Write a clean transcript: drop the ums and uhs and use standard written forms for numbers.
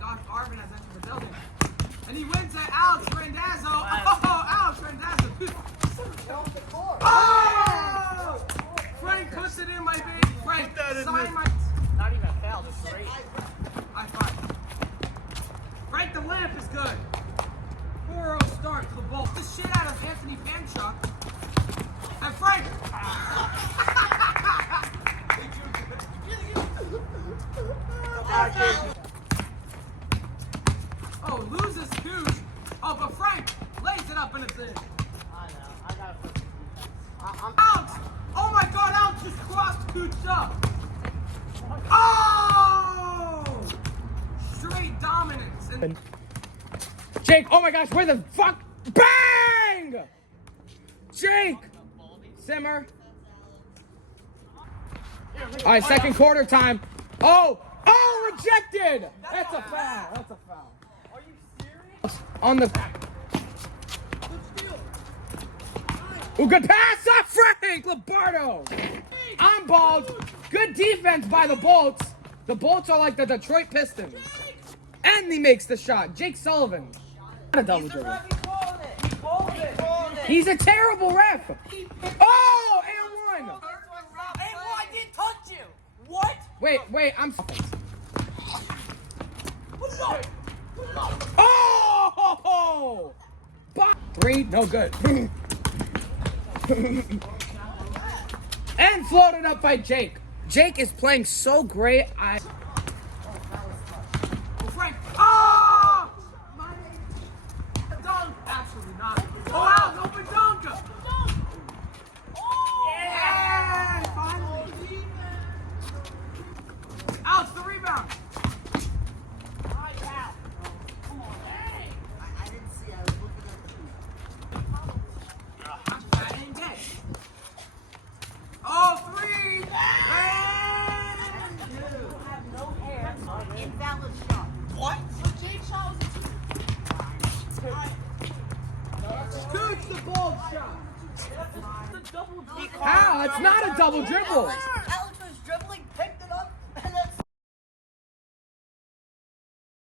gosh, Arvin has entered the building. And he wins at Alex Randazzo. Oh, Alex Randazzo. Oh! Frank puts it in, my baby. Frank, sign my... Not even a foul, just great. High five. Frank, the lamp is good. 4-0 start to the ball. The shit out of Anthony Fanchuk. And Frank. Oh, loses Leauge. Oh, but Frank lays it up and it's in. I know. I gotta put some defense. Alex! Oh my God, Alex just crossed Leauge up. Oh! Straight dominance. And Jake, oh my gosh, where the fuck? Bang! Jake! Simmer. All right, second quarter time. Oh! Oh, rejected! That's a foul. That's a foul. Are you serious? On the... Ooh, good pass off Frank Lombardo. I'm balled. Good defense by the Bolts. The Bolts are like the Detroit Pistons. And he makes the shot. Jake Sullivan. Not a double dribble. He's a terrible ref. Oh, and one. Hey, well, I didn't touch you. What? Wait, I'm... Oh! 3, no good. And floated up by Jake. Jake is playing so great. Frank. Oh! Dunk. Absolutely not. Oh, wow, open dunk. Yeah! Finally. Alex, the rebound. Oh, 3! Invalid shot. What? Jake shot was Cooch the ball shot. The double dribble. How? It's not a double dribble. Alex